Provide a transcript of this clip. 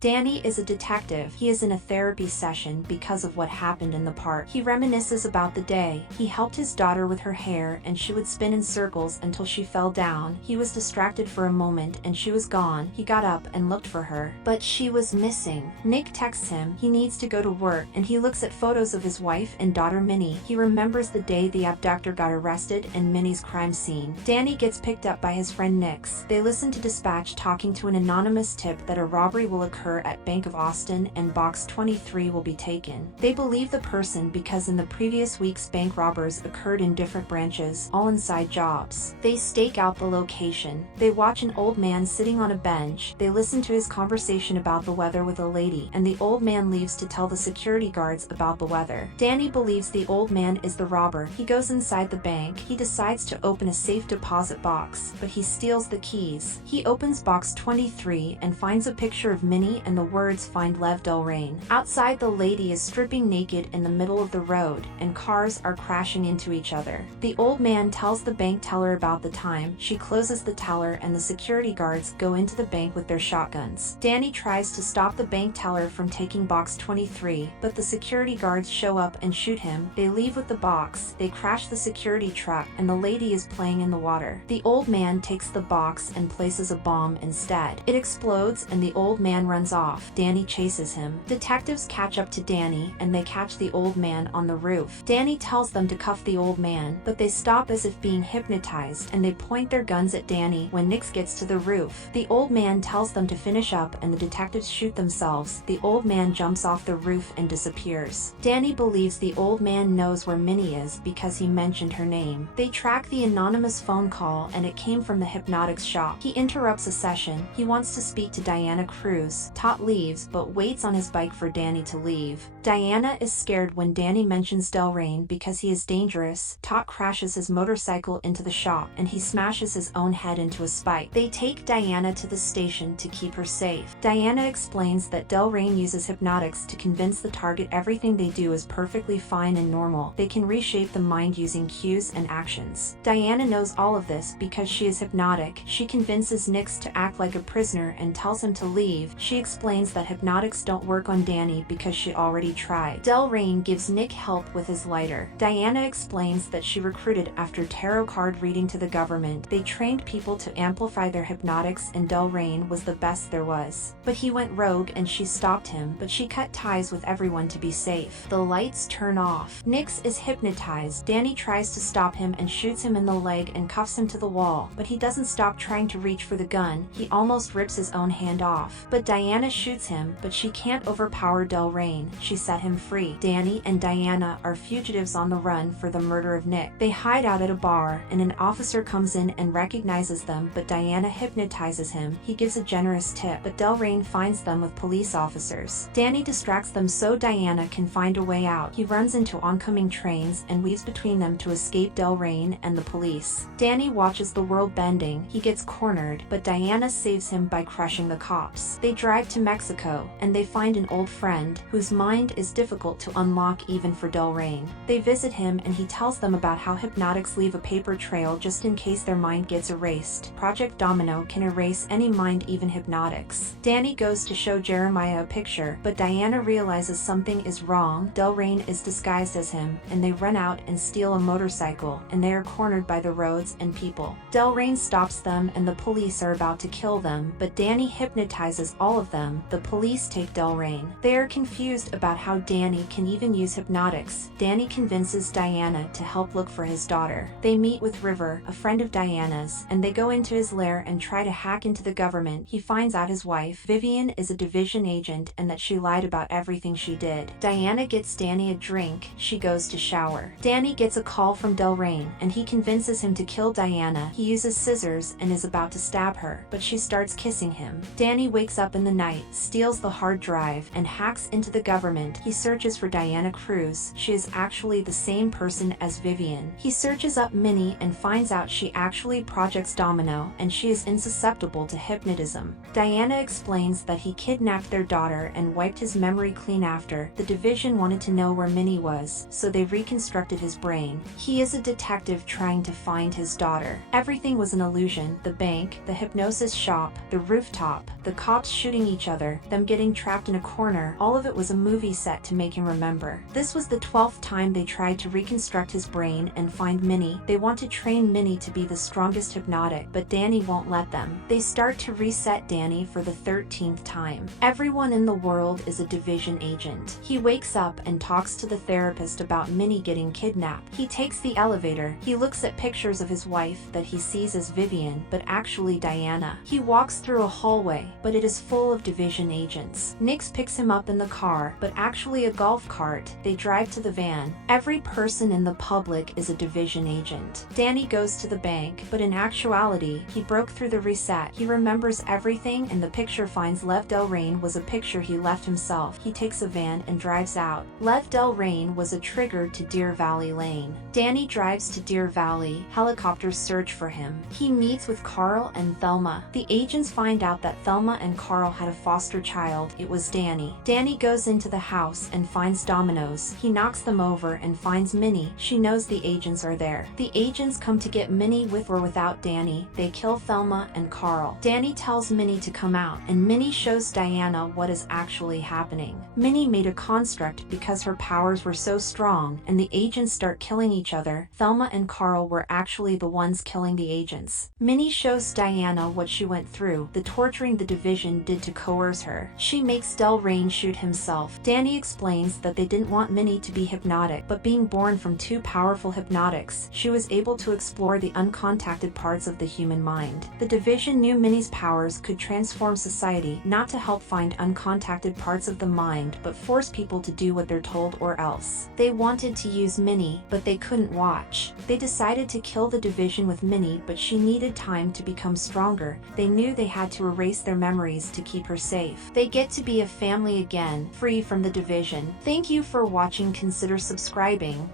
Danny is a detective. He is in a therapy session because of what happened in the park. He reminisces about the day. He helped his daughter with her hair and she would spin in circles until she fell down. He was distracted for a moment and she was gone. He got up and looked for her, but she was missing. Nick texts him he needs to go to work and he looks at photos of his wife and daughter Minnie. He remembers the day the abductor got arrested and Minnie's crime scene. Danny gets picked up by his friend Nix. They listen to dispatch talking to an anonymous tip that a robbery will occur at Bank of Austin and Box 23 will be taken. They believe the person because in the previous weeks bank robbers occurred in different branches, all inside jobs. They stake out the location. They watch an old man sitting on a bench. They listen to his conversation about the weather with a lady, and the old man leaves to tell the security guards about the weather. Danny believes the old man is the robber. He goes inside the bank. He decides to open a safe deposit box, but he steals the keys. He opens Box 23 and finds a picture of Minnie and the words "Find Lev Delrain." Outside, the lady is stripping naked in the middle of the road, and cars are crashing into each other. The old man tells the bank teller about the time. She closes the teller and the security guards go into the bank with their shotguns. Danny tries to stop the bank teller from taking Box 23, but the security guards show up and shoot him. They leave with the box. They crash the security truck and the lady is playing in the water. The old man takes the box and places a bomb instead. It explodes and the old man runs off. Danny chases him. Detectives catch up to Danny and they catch the old man on the roof. Danny tells them to cuff the old man, but they stop as if being hypnotized and they point their guns at Danny when Nix gets to the roof. The old man tells them to finish up and the detectives shoot themselves. The old man jumps off the roof and disappears. Danny believes the old man knows where Minnie is because he mentioned her name. They track the anonymous phone call and it came from the Hypnotic's shop. He interrupts a session. He wants to speak to Diana Cruz. Todd leaves but waits on his bike for Danny to leave. Diana is scared when Danny mentions Delrain because he is dangerous. Todd crashes his motorcycle into the shop and he smashes his own head into a spike. They take Diana to the station to keep her safe. Diana explains that Delrain uses hypnotics to convince the target everything they do is perfectly fine and normal. They can reshape the mind using cues and actions. Diana knows all of this because she is hypnotic. She convinces Nix to act like a prisoner and tells him to leave. She explains that hypnotics don't work on Danny because she already tried. Delrain gives Nick help with his lighter. Diana explains that she recruited after tarot card reading to the government. They trained people to amplify their hypnotics and Delrain was the best there was. But he went rogue and she stopped him, but she cut ties with everyone to be safe. The lights turn off. Nix is hypnotized. Danny tries to stop him and shoots him in the leg and cuffs him to the wall, but he doesn't stop trying to reach for the gun. He almost rips his own hand off. But Diana shoots him, but she can't overpower Delrain. She set him free. Danny and Diana are fugitives on the run for the murder of Nick. They hide out at a bar, and an officer comes in and recognizes them, but Diana hypnotizes him. He gives a generous tip, but Delrain finds them with police officers. Danny distracts them so Diana can find a way out. He runs into oncoming trains and weaves between them to escape Delrain and the police. Danny watches the world bending. He gets cornered, but Diana saves him by crushing the cops. They drive to Mexico, and they find an old friend whose mind is difficult to unlock even for Delrain. They visit him and he tells them about how hypnotics leave a paper trail just in case their mind gets erased. Project Domino can erase any mind, even hypnotics. Danny goes to show Jeremiah a picture, but Diana realizes something is wrong. Delrain is disguised as him, and they run out and steal a motorcycle, and they are cornered by the roads and people. Delrain stops them and the police are about to kill them, but Danny hypnotizes all of them. The police take Delrain. They are confused about how Danny can even use hypnotics. Danny convinces Diana to help look for his daughter. They meet with River, a friend of Diana's, and they go into his lair and try to hack into the government. He finds out his wife, Vivian, is a division agent and that she lied about everything she did. Diana gets Danny a drink. She goes to shower. Danny gets a call from Delrain, and he convinces him to kill Diana. He uses scissors and is about to stab her, but she starts kissing him. Danny wakes up in the night, steals the hard drive, and hacks into the government. He searches for Diana Cruz. She is actually the same person as Vivian. He searches up Minnie and finds out she actually projects Domino, and she is insusceptible to hypnotism. Diana explains that he kidnapped their daughter and wiped his memory clean after. The division wanted to know where Minnie was, so they reconstructed his brain. He is a detective trying to find his daughter. Everything was an illusion. The bank, the hypnosis shop, the rooftop, the cops shooting each other, them getting trapped in a corner, all of it was a movie set to make him remember. This was the 12th time they tried to reconstruct his brain and find Minnie. They want to train Minnie to be the strongest Hypnotic, but Danny won't let them. They start to reset Danny for the 13th time. Everyone in the world is a division agent. He wakes up and talks to the therapist about Minnie getting kidnapped. He takes the elevator. He looks at pictures of his wife that he sees as Vivian, but actually Diana. He walks through a hallway, but it is full of division agents. Nix picks him up in the car, but actually a golf cart. They drive to the van. Every person in the public is a division agent. Danny goes to the bank, but in actuality, he broke through the reset. He remembers everything, and the picture finds Lev Del Rey was a picture he left himself. He takes a van and drives out. Lev Del Rey was a trigger to Deer Valley Lane. Danny drives to Deer Valley. Helicopters search for him. He meets with Carl and Thelma. The agents find out that Thelma and Carl had a foster child. It was Danny. Danny goes into the house and finds dominoes. He knocks them over and finds Minnie. She knows the agents are there. The agents come to get Minnie with or without Danny. They kill Thelma and Carl. Danny tells Minnie to come out, and Minnie shows Diana what is actually happening. Minnie made a construct because her powers were so strong, and the agents start killing each other. Thelma and Carl were actually the ones killing the agents. Minnie shows Diana what she went through, the torturing the division did to coerce her. She makes Del Rey shoot himself. Danny explains that they didn't want Minnie to be hypnotic, but being born from two powerful hypnotics, she was able to explore the uncontacted parts of the human mind. The division knew Minnie's powers could transform society, not to help find uncontacted parts of the mind, but force people to do what they're told or else. They wanted to use Minnie, but they couldn't watch. They decided to kill the division with Minnie, but she needed time to become stronger. They knew they had to erase their memories to keep her safe. They get to be a family again, free from the division. Thank you for watching. Consider subscribing.